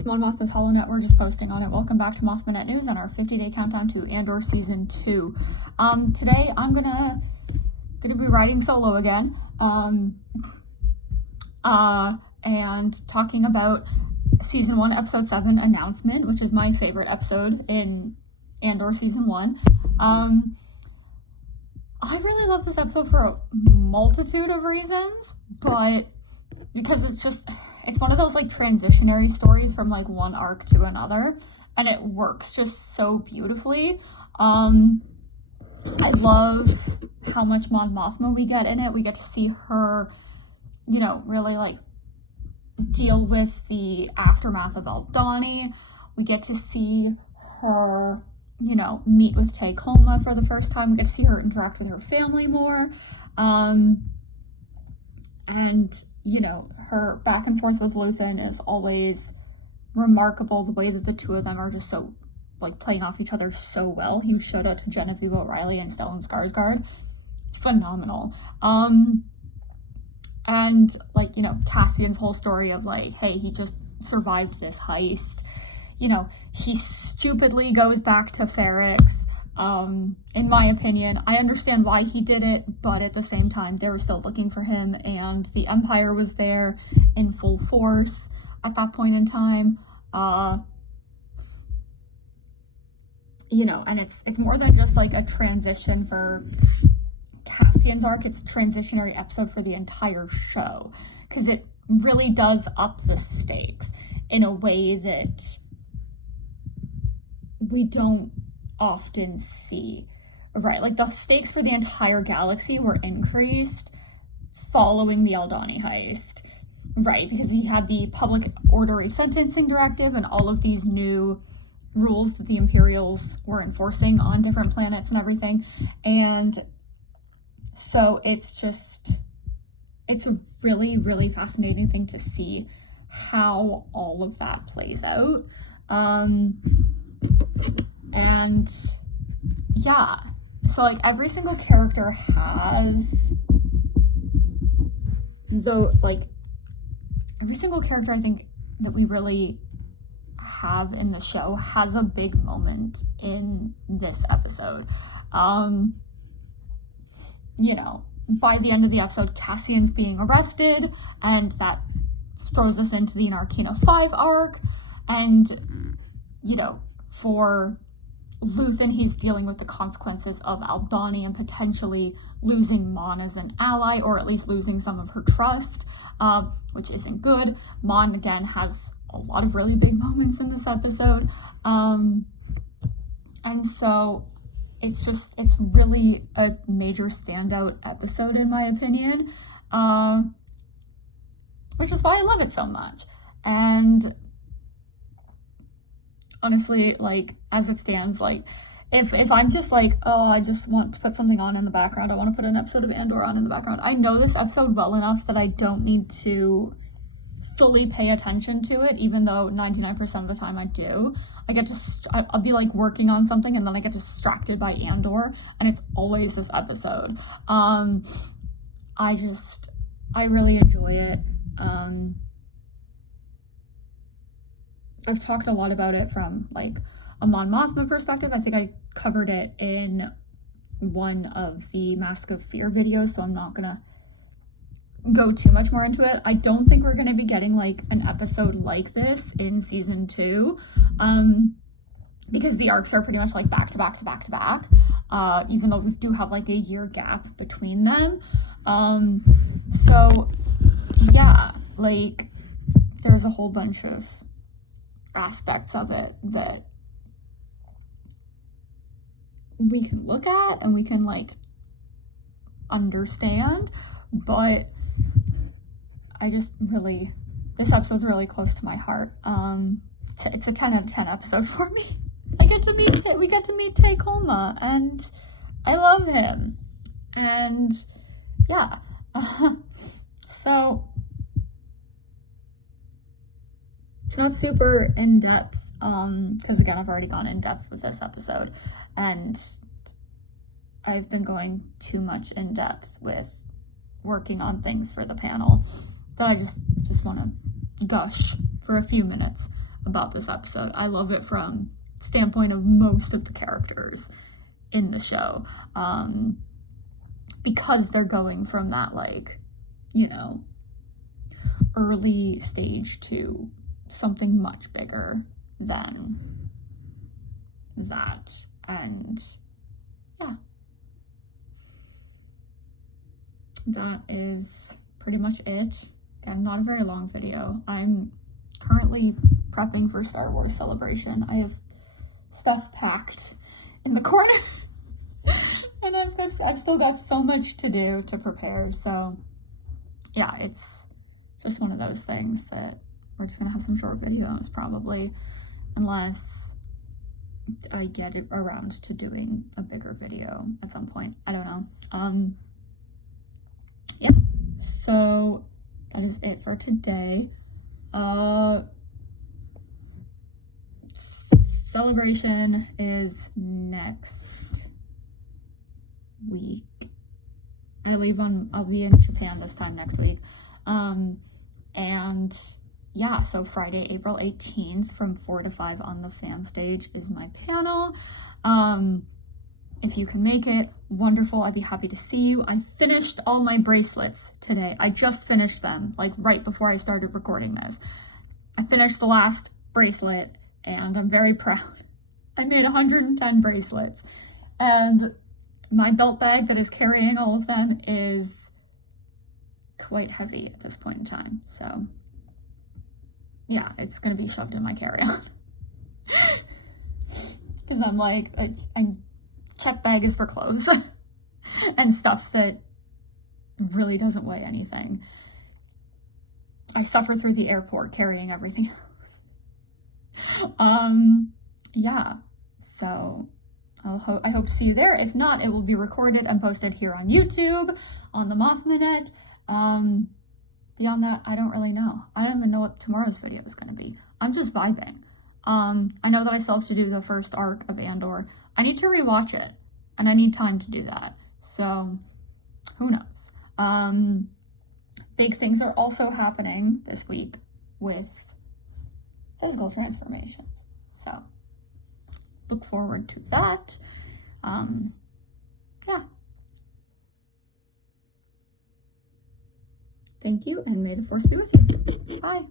It's Mon Mothma's HoloNet. We're just posting on it. Welcome back to Mothmanet News on our 50-day countdown to Andor Season 2. Today I'm gonna be riding solo again, and talking about Season 1, Episode 7, Announcement, which is my favorite episode in Andor Season 1. I really love this episode for a multitude of reasons, but because it's one of those like transitionary stories from like one arc to another, and it works just so beautifully. I love how much Mon Mothma we get in it. We get to see her, really like deal with the aftermath of Aldhani. We get to see her, meet with Tacoma for the first time. We get to see her interact with her family more. And her back and forth with Luthen is always remarkable. The way that the two of them are just so, like, playing off each other so well. Huge shout out to Genevieve O'Reilly and Stellan Skarsgård. Phenomenal. And, like, Cassian's whole story of, like, hey, he just survived this heist. He stupidly goes back to Ferrix. In my opinion, I understand why he did it, but at the same time, they were still looking for him, and the Empire was there in full force at that point in time. And it's more than just like a transition for Cassian's arc. It's a transitionary episode for the entire show, because it really does up the stakes in a way that we don't often see, right? Like, the stakes for the entire galaxy were increased following the Aldhani heist, right? Because he had the public order resentencing directive and all of these new rules that the Imperials were enforcing on different planets and everything. And so it's a really, really fascinating thing to see how all of that plays out. And yeah, so like every single character has every single character I think that we really have in the show has a big moment in this episode. By the end of the episode, Cassian's being arrested, and that throws us into the Narkina 5 arc, and for Luthen, he's dealing with the consequences of Aldhani and potentially losing Mon as an ally, or at least losing some of her trust, which isn't good. Mon, again, has a lot of really big moments in this episode. And so it's really a major standout episode, in my opinion, which is why I love it so much. And honestly, like, as it stands, like, if I'm just like, oh, I just want to put something on in the background, I want to put an episode of Andor on in the background, I know this episode well enough that I don't need to fully pay attention to it, even though 99% of the time I do. I'll be like working on something, and then I get distracted by Andor, and it's always this episode. I really enjoy it. I've talked a lot about it from like a Mon Mothma perspective. I think I covered it in one of the Mask of Fear videos, so I'm not gonna go too much more into it. I don't think we're gonna be getting like an episode like this in season 2, because the arcs are pretty much like back to back to back to back, even though we do have like a year gap between them. So yeah, like, there's a whole bunch of aspects of it that we can look at and we can like understand, but this episode's really close to my heart. It's a 10 out of 10 episode for me. We get to meet Tacoma, and I love him, and yeah. So it's not super in-depth, because again, I've already gone in-depth with this episode, and I've been going too much in-depth with working on things for the panel that I just want to gush for a few minutes about this episode. I love it from standpoint of most of the characters in the show, because they're going from that, like, you know, early stage to something much bigger than that. And yeah, that is pretty much it. Again, not a very long video. I'm currently prepping for Star Wars Celebration. I have stuff packed in the corner and I've still got so much to do to prepare. So yeah, it's just one of those things that we're just gonna have some short videos probably, unless I get it around to doing a bigger video at some point. I don't know. Yeah, so that is it for today. Celebration is next week. I'll be in Japan this time next week. And yeah, so Friday, April 18th from 4 to 5 on the fan stage is my panel. If you can make it, wonderful. I'd be happy to see you. I finished all my bracelets today. I just finished them, like right before I started recording this. I finished the last bracelet and I'm very proud. I made 110 bracelets, and my belt bag that is carrying all of them is quite heavy at this point in time. So yeah, it's gonna be shoved in my carry-on. Because I'm like, I check bag is for clothes and stuff that really doesn't weigh anything. I suffer through the airport carrying everything else. Yeah, so I hope to see you there. If not, it will be recorded and posted here on YouTube, on the Moth Minute. Beyond that, I don't really know. I don't even know what tomorrow's video is going to be. I'm just vibing. I know that I still have to do the first arc of Andor. I need to rewatch it, and I need time to do that. So, who knows? Big things are also happening this week with physical transformations. So, look forward to that. Yeah. Thank you, and may the force be with you. Bye.